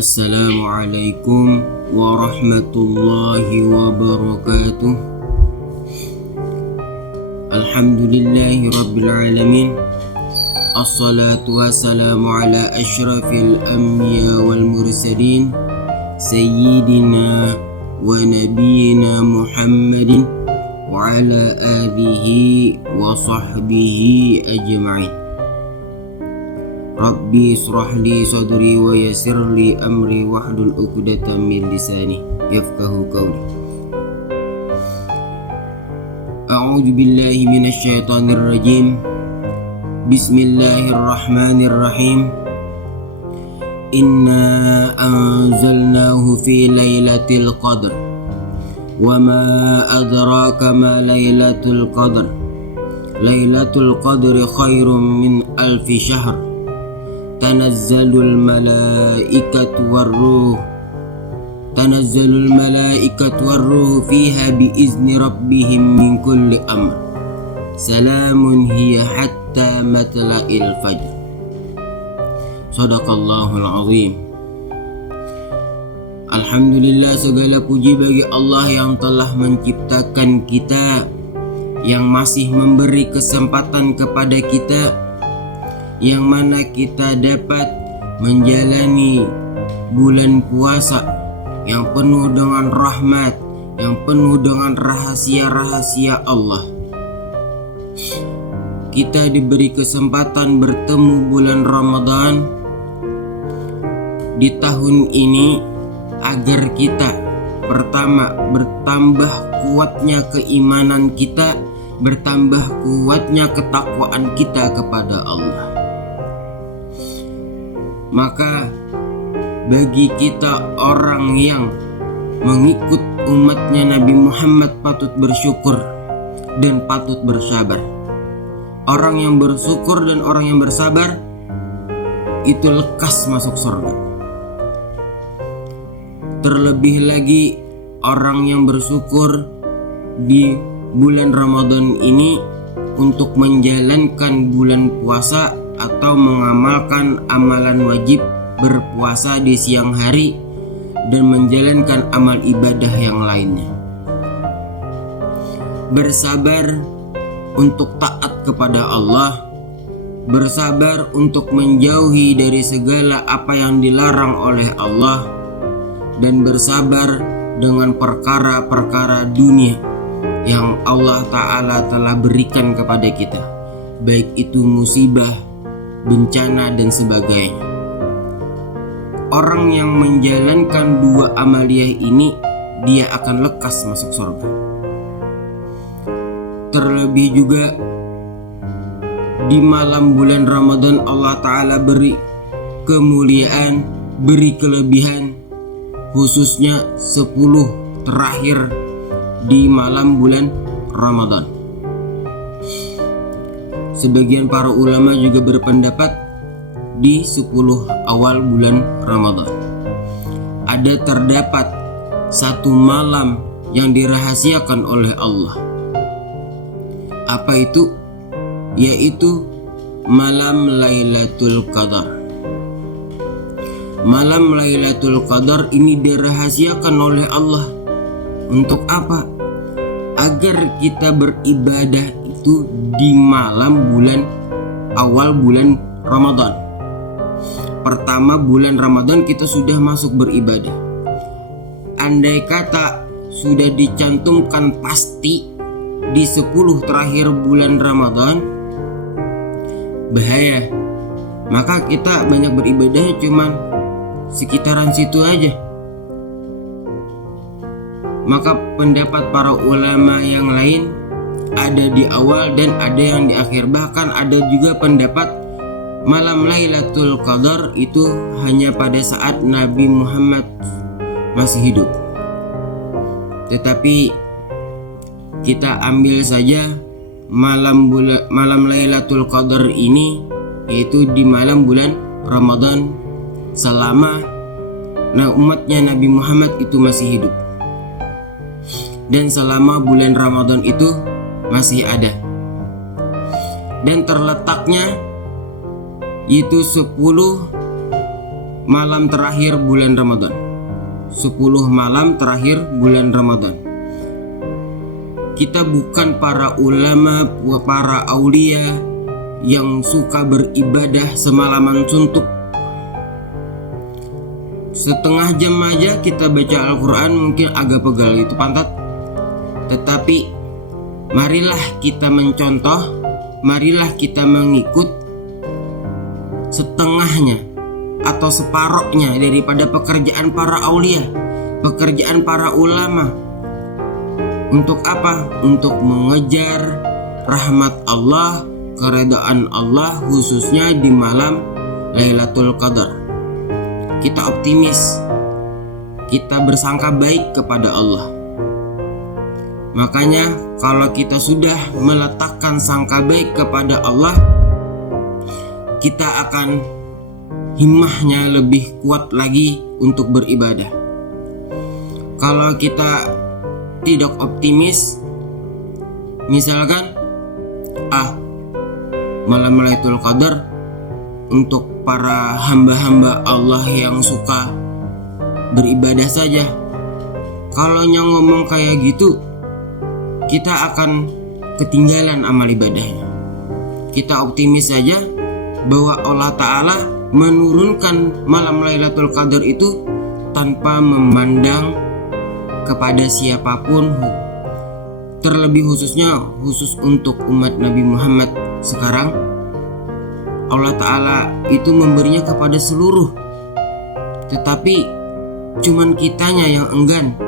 Assalamualaikum warahmatullahi wabarakatuh. Alhamdulillahi rabbil alamin. Assalatu wassalamu ala ashrafil anbiya wal mursalin Sayyidina wa nabiyina Muhammadin wa ala alihi wa sahbihi ajma'in. Rabbi israh li sadri wa yassir li amri wahlul 'uqdatam min lisani yafqahu qawli. A'udzu billahi minasy syaithanir rajim. Bismillahirrahmanirrahim. Inna anzalnahu fi lailatul qadr. Wa ma adraka ma lailatul qadr. Lailatul qadri khairum min alfi syahr. Tanazzalul malaikatu warruh fiha biizni rabbihim min kulli amr. Salamun hiya hatta matla'il fajr. Shadaqallahul azim. Alhamdulillah, segala puji bagi Allah yang telah menciptakan kita, yang masih memberi kesempatan kepada kita, yang mana kita dapat menjalani bulan puasa yang penuh dengan rahmat, yang penuh dengan rahasia-rahasia Allah. Kita diberi kesempatan bertemu bulan Ramadan di tahun ini agar kita pertama bertambah kuatnya keimanan kita, bertambah kuatnya ketakwaan kita kepada Allah. Maka bagi kita orang yang mengikut umatnya Nabi Muhammad patut bersyukur dan patut bersabar. Orang yang bersyukur dan orang yang bersabar itu lekas masuk surga. Terlebih lagi orang yang bersyukur di bulan Ramadan ini untuk menjalankan bulan puasa atau mengamalkan amalan wajib berpuasa di siang hari dan menjalankan amal ibadah yang lainnya. Bersabar untuk taat kepada Allah, bersabar untuk menjauhi dari segala apa yang dilarang oleh Allah, dan bersabar dengan perkara-perkara dunia yang Allah Ta'ala telah berikan kepada kita, baik itu musibah, bencana, dan sebagainya. Orang yang menjalankan dua amaliyah ini, dia akan lekas masuk surga. Terlebih juga di malam bulan Ramadan Allah Ta'ala beri kemuliaan, beri kelebihan, khususnya 10 terakhir di malam bulan Ramadan. Sebagian para ulama juga berpendapat di 10 awal bulan Ramadan terdapat satu malam yang dirahasiakan oleh Allah. Apa itu? Yaitu malam Lailatul Qadar. Malam Lailatul Qadar ini dirahasiakan oleh Allah. Untuk apa? Agar kita beribadah itu di malam awal bulan Ramadan. Pertama bulan Ramadan kita sudah masuk beribadah. Andai kata sudah dicantumkan pasti di 10 terakhir bulan Ramadan, bahaya. Maka kita banyak beribadahnya cuman sekitaran situ aja. Maka pendapat para ulama yang lain ada di awal dan ada yang di akhir. Bahkan ada juga pendapat malam Lailatul Qadar itu hanya pada saat Nabi Muhammad masih hidup. Tetapi kita ambil saja malam Lailatul Qadar ini, yaitu di malam bulan Ramadan selama umatnya Nabi Muhammad itu masih hidup, dan selama bulan Ramadan itu masih ada. Dan terletaknya itu 10 malam terakhir bulan Ramadan. 10 malam terakhir bulan Ramadan. Kita bukan para ulama, para aulia yang suka beribadah semalaman suntuk. Setengah jam aja kita baca Al-Quran mungkin agak pegal itu pantat. Tetapi marilah kita mencontoh, marilah kita mengikut setengahnya atau separohnya daripada pekerjaan para aulia, pekerjaan para ulama. Untuk apa? Untuk mengejar rahmat Allah, keredaan Allah, khususnya di malam Lailatul Qadar. Kita optimis, kita bersangka baik kepada Allah. Makanya kalau kita sudah meletakkan sangka baik kepada Allah, kita akan himmahnya lebih kuat lagi untuk beribadah. Kalau kita tidak optimis, misalkan malam Lailatul Qadar untuk para hamba-hamba Allah yang suka beribadah saja. Kalau yang ngomong kayak gitu, kita akan ketinggalan amal ibadahnya. Kita optimis saja bahwa Allah Ta'ala menurunkan malam Lailatul Qadar itu tanpa memandang kepada siapapun, terlebih khusus untuk umat Nabi Muhammad sekarang. Allah Ta'ala itu memberinya kepada seluruh, tetapi cuman kitanya yang enggan,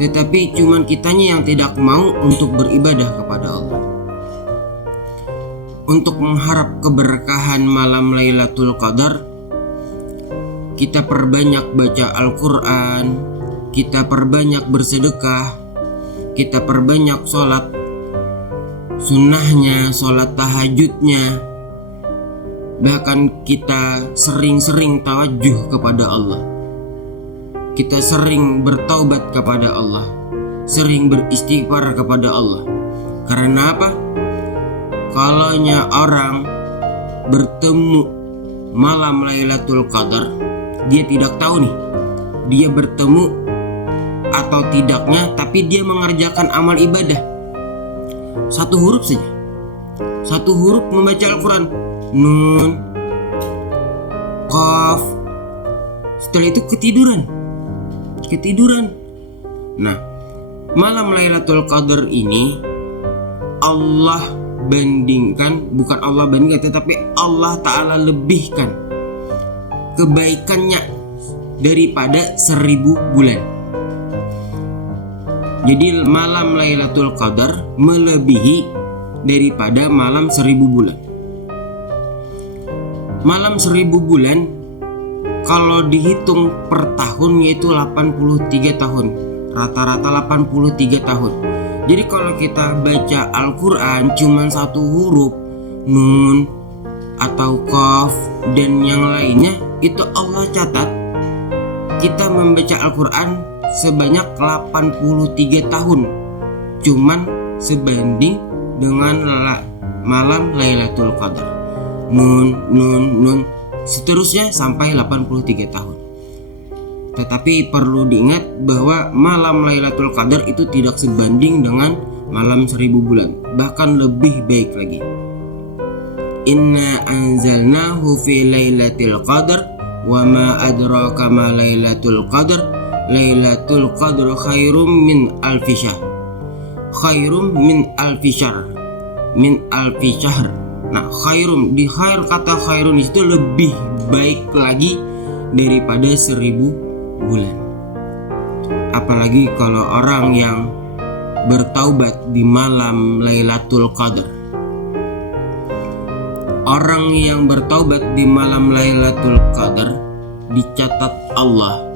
tetapi cuman kitanya yang tidak mau untuk beribadah kepada Allah. Untuk mengharap keberkahan malam Lailatul Qadar, kita perbanyak baca Al-Quran, kita perbanyak bersedekah, kita perbanyak sholat sunnahnya, sholat tahajudnya. Bahkan kita sering-sering tawajuh kepada Allah. Kita sering bertaubat kepada Allah, sering beristighfar kepada Allah. Karena apa? Kalaunya orang bertemu malam Lailatul Qadar, dia tidak tahu nih, dia bertemu atau tidaknya, tapi dia mengerjakan amal ibadah. Satu huruf saja, satu huruf membaca Al-Quran, Nun, Qaf. Setelah itu ketiduran. Nah, malam Lailatul Qadar ini Allah bandingkan, bukan Allah bandingkan, tetapi Allah Ta'ala lebihkan kebaikannya daripada 1000 bulan. Jadi malam Lailatul Qadar melebihi daripada malam 1000 bulan. Malam 1000 bulan kalau dihitung per tahun yaitu 83 tahun. Rata-rata 83 tahun. Jadi kalau kita baca Al-Quran cuman satu huruf, Nun atau Qaf dan yang lainnya, itu Allah catat kita membaca Al-Quran sebanyak 83 tahun, cuman sebanding dengan malam Lailatul Qadar. Nun seterusnya sampai 83 tahun. Tetapi perlu diingat bahwa malam Lailatul Qadar itu tidak sebanding dengan malam 1000 bulan, bahkan lebih baik lagi. Inna anzalnahu fi lailatul qadar wa ma adraka ma lailatul qadar. Lailatul qadar khairum min alfi syahr. Khairum min alfi syahr. Min alfi syahr. Nah, khairum, di khair kata khairun itu lebih baik lagi daripada 1000 bulan. Apalagi kalau orang yang bertaubat di malam Lailatul Qadar. Orang yang bertaubat di malam Lailatul Qadar dicatat Allah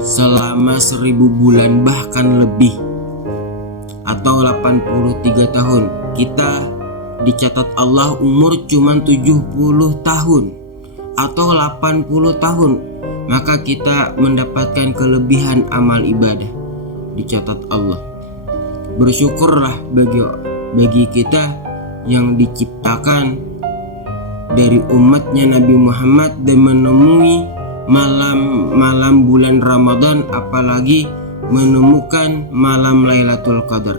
selama 1000 bulan bahkan lebih, atau 83 tahun. Kita dicatat Allah umur cuma 70 tahun atau 80 tahun, maka kita mendapatkan kelebihan amal ibadah dicatat Allah. Bersyukurlah bagi kita yang diciptakan dari umatnya Nabi Muhammad dan menemui malam-malam bulan Ramadan, apalagi menemukan malam Lailatul Qadar.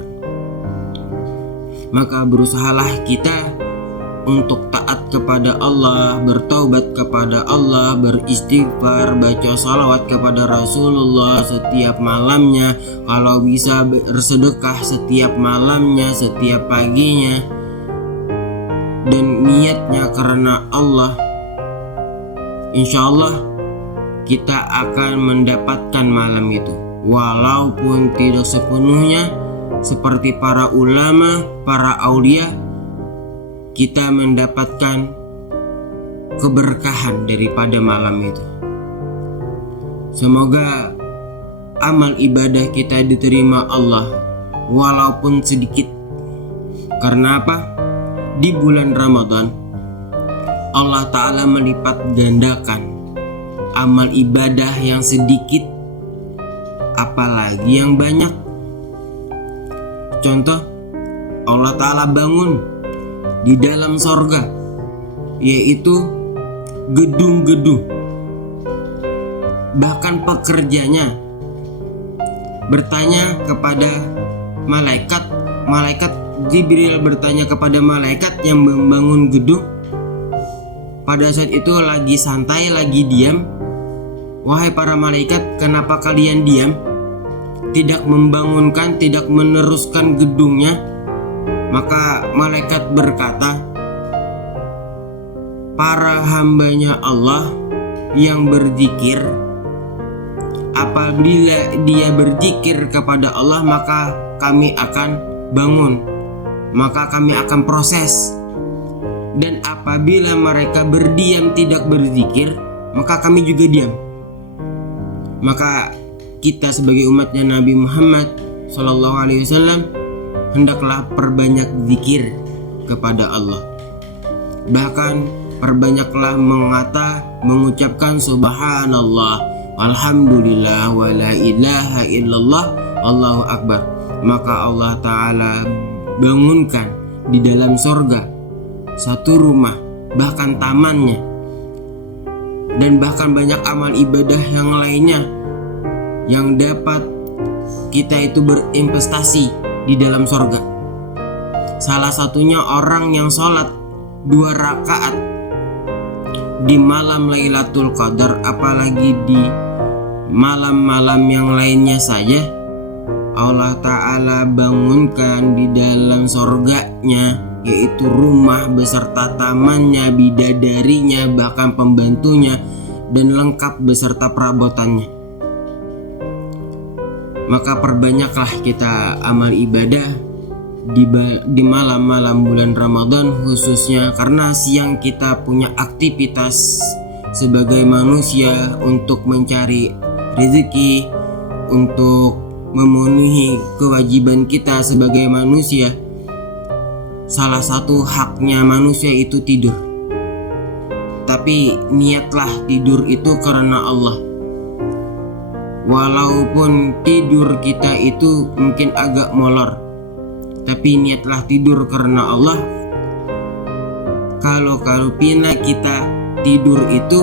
Maka berusahalah kita untuk taat kepada Allah, bertaubat kepada Allah, beristighfar, baca salawat kepada Rasulullah setiap malamnya, kalau bisa bersedekah setiap malamnya, setiap paginya, dan niatnya karena Allah. Insya Allah kita akan mendapatkan malam itu, walaupun tidak sepenuhnya seperti para ulama, para aulia, kita mendapatkan keberkahan daripada malam itu. Semoga amal ibadah kita diterima Allah walaupun sedikit. Karena apa? Di bulan Ramadan Allah Ta'ala melipat gandakan amal ibadah yang sedikit, apalagi yang banyak. Contoh, Allah Ta'ala bangun di dalam sorga, yaitu gedung-gedung, bahkan pekerjanya bertanya kepada malaikat Jibril bertanya kepada malaikat yang membangun gedung. Pada saat itu lagi santai, lagi diam. Wahai para malaikat, kenapa kalian diam? Tidak membangunkan, tidak meneruskan gedungnya? Maka malaikat berkata, para hambanya Allah yang berzikir, apabila dia berzikir kepada Allah, maka kami akan bangun, maka kami akan proses. Dan apabila mereka berdiam tidak berzikir, maka kami juga diam. Maka kita sebagai umatnya Nabi Muhammad SAW hendaklah perbanyak zikir kepada Allah. Bahkan perbanyaklah mengucapkan subhanallah, alhamdulillah, wa la ilaha illallah, Allahu akbar. Maka Allah Ta'ala bangunkan di dalam sorga satu rumah, bahkan tamannya, dan bahkan banyak amal ibadah yang lainnya yang dapat kita itu berinvestasi di dalam sorga. Salah satunya orang yang sholat 2 rakaat di malam Lailatul Qadar, apalagi di malam-malam yang lainnya saja, Allah Ta'ala bangunkan di dalam sorganya, yaitu rumah beserta tamannya, bidadarinya, bahkan pembantunya, dan lengkap beserta perabotannya. Maka perbanyaklah kita amal ibadah di malam-malam bulan Ramadan, khususnya karena siang kita punya aktivitas sebagai manusia untuk mencari rezeki, untuk memenuhi kewajiban kita sebagai manusia. Salah satu haknya manusia itu tidur. Tapi niatlah tidur itu karena Allah. Walaupun tidur kita itu mungkin agak molor, tapi niatlah tidur karena Allah. Kalau pina kita tidur itu,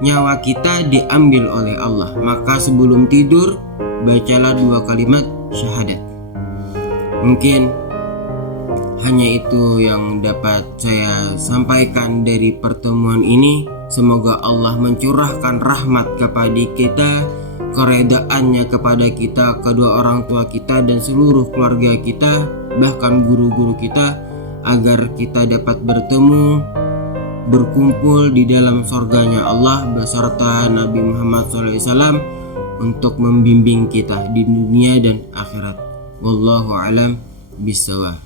nyawa kita diambil oleh Allah. Maka sebelum tidur bacalah 2 kalimat syahadat. Mungkin hanya itu yang dapat saya sampaikan dari pertemuan ini. Semoga Allah mencurahkan rahmat kepada kita, keredaannya kepada kita, kedua orang tua kita, dan seluruh keluarga kita, bahkan guru-guru kita, agar kita dapat bertemu, berkumpul di dalam surganya Allah beserta Nabi Muhammad SAW untuk membimbing kita di dunia dan akhirat. Wallahu a'lam bishawab.